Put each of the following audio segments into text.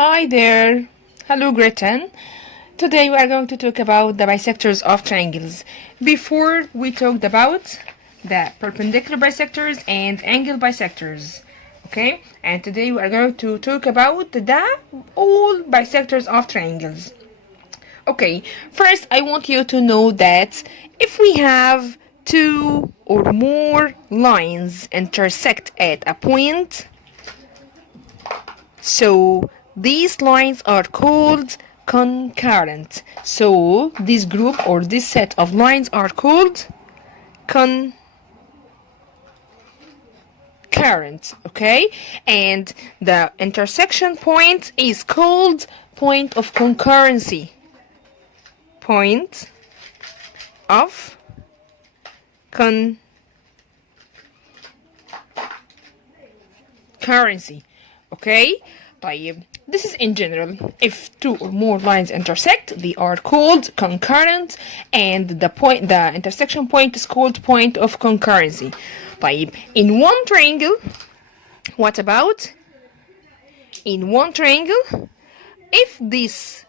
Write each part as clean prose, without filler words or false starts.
Hi there. Hello, Gretchen. Today we are going to talk about the bisectors of triangles. Before we talked about the perpendicular bisectors and angle bisectors. Okay? And today we are going to talk about the all bisectors of triangles. Okay, first I want you to know that if we have two or more lines intersect at a point, so these lines are called concurrent. So this group or this set of lines are called concurrent, okay? And the intersection point is called point of concurrency. Point of concurrency, okay? طيب, this is in general. If two or more lines intersect, they are called concurrent, and the intersection point is called point of concurrency. طيب, in one triangle, what about? In one triangle, if these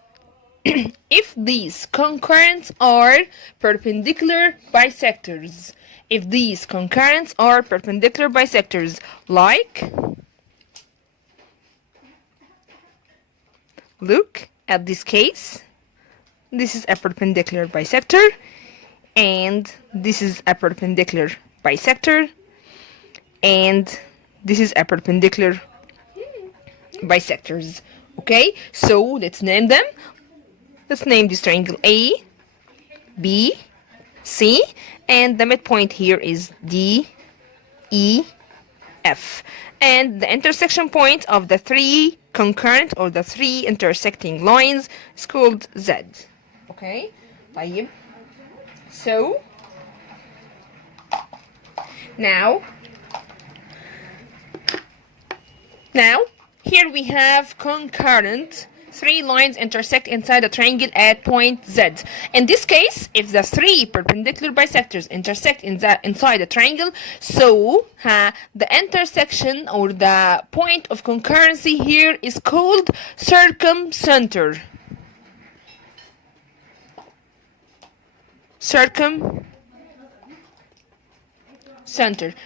concurrents are perpendicular bisectors, like, look at this case. This is a perpendicular bisector, and this is a perpendicular bisector, and this is a perpendicular bisectors. Okay, so let's name them. Let's name this triangle A, B, C, and the midpoint here is D, E, F. And the intersection point of the three concurrent or the three intersecting lines is called Z. Okay? طيب. So now here we have concurrent. Three lines intersect inside a triangle at point Z. In this case, if the three perpendicular bisectors intersect inside a triangle, so the intersection or the point of concurrency here is called circumcenter.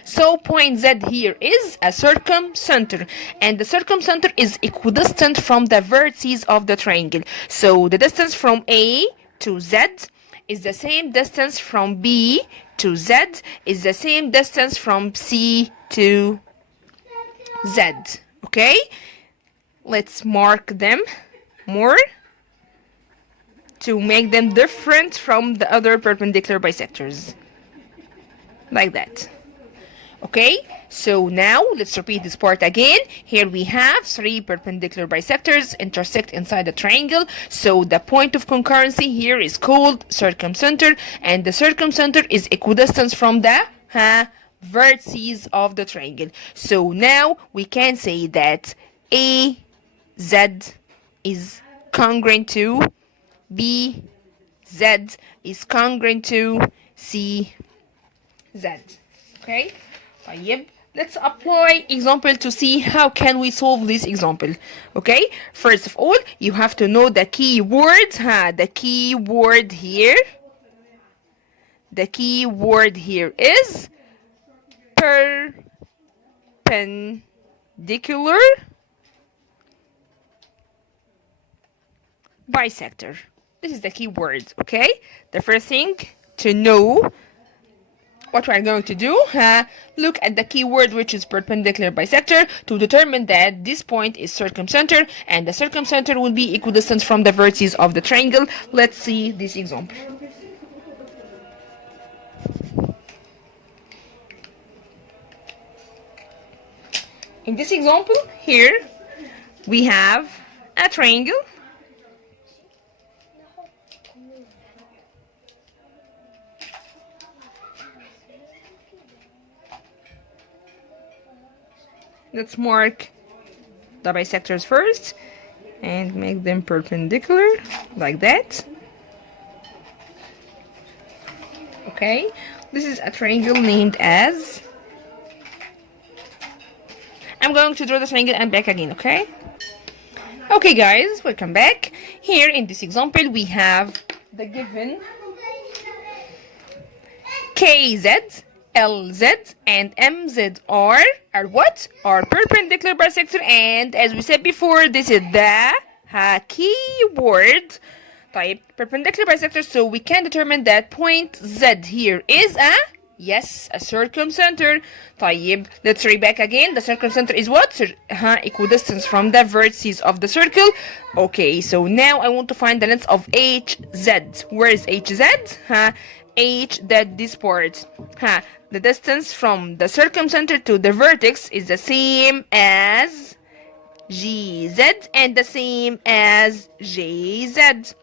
So point Z here is a circumcenter, and the circumcenter is equidistant from the vertices of the triangle. So the distance from A to Z is the same distance from B to Z is the same distance from C to Z. Okay? Let's mark them more to make them different from the other perpendicular bisectors. Like that. Okay, so now let's repeat this part again. Here we have three perpendicular bisectors intersect inside a triangle. So the point of concurrency here is called circumcenter, and the circumcenter is equidistant from the vertices of the triangle. So now we can say that AZ is congruent to BZ is congruent to CZ. Okay? طيب, let's apply example to see how can we solve this example. Okay? First of all, you have to know the key words. The key word here is perpendicular bisector. This is the key word. Okay? The first thing to know, what we are going to do, look at the keyword which is perpendicular bisector to determine that this point is circumcenter, and the circumcenter will be equidistant from the vertices of the triangle. Let's see this example. In this example here we have a triangle. Let's mark the bisectors first and make them perpendicular like that. Okay, this is a triangle named as, I'm going to draw the triangle and back again, okay? Okay guys, welcome back. Here in this example we have the given KZ, LZ, and MZ are what? Are perpendicular bisector, and as we said before, this is the key word. طيب, perpendicular bisector, so we can determine that point Z here is a yes, a circumcenter. طيب, let's read back again. The circumcenter is what? Equidistance from the vertices of the circle. Okay, so now I want to find the length of HZ. Where is HZ? H, that this part. The distance from the circumcenter to the vertex is the same as GZ and the same as JZ.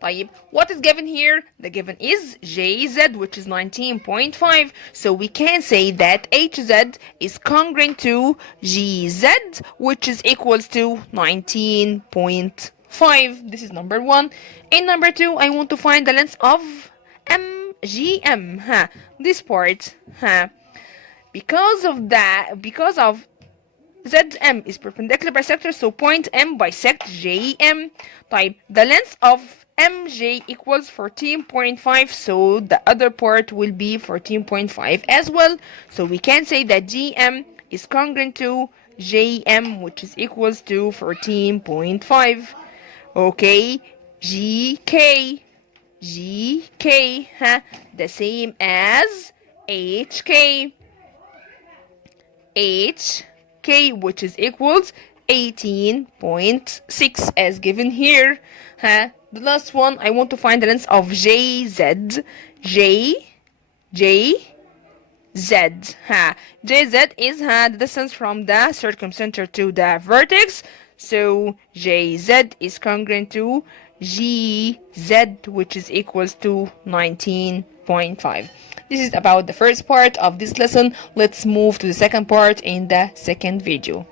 طيب, what is given here? The given is JZ, which is 19.5. So we can say that HZ is congruent to GZ, which is equals to 19.5. This is number one. In number two, I want to find the length of MGM. This part. Because of ZM is perpendicular bisector, so point M bisect JM. Type the length of MJ equals 14.5, so the other part will be 14.5 as well. So we can say that GM is congruent to JM, which is equals to 14.5. Okay, GK, the same as HK, which is equals 18.6 as given here. The last one, I want to find the length of JZ. JZ is the distance from the circumcenter to the vertex. So JZ is congruent to GZ, which is equals to 19.5. This is about the first part of this lesson. Let's move to the second part in the second video.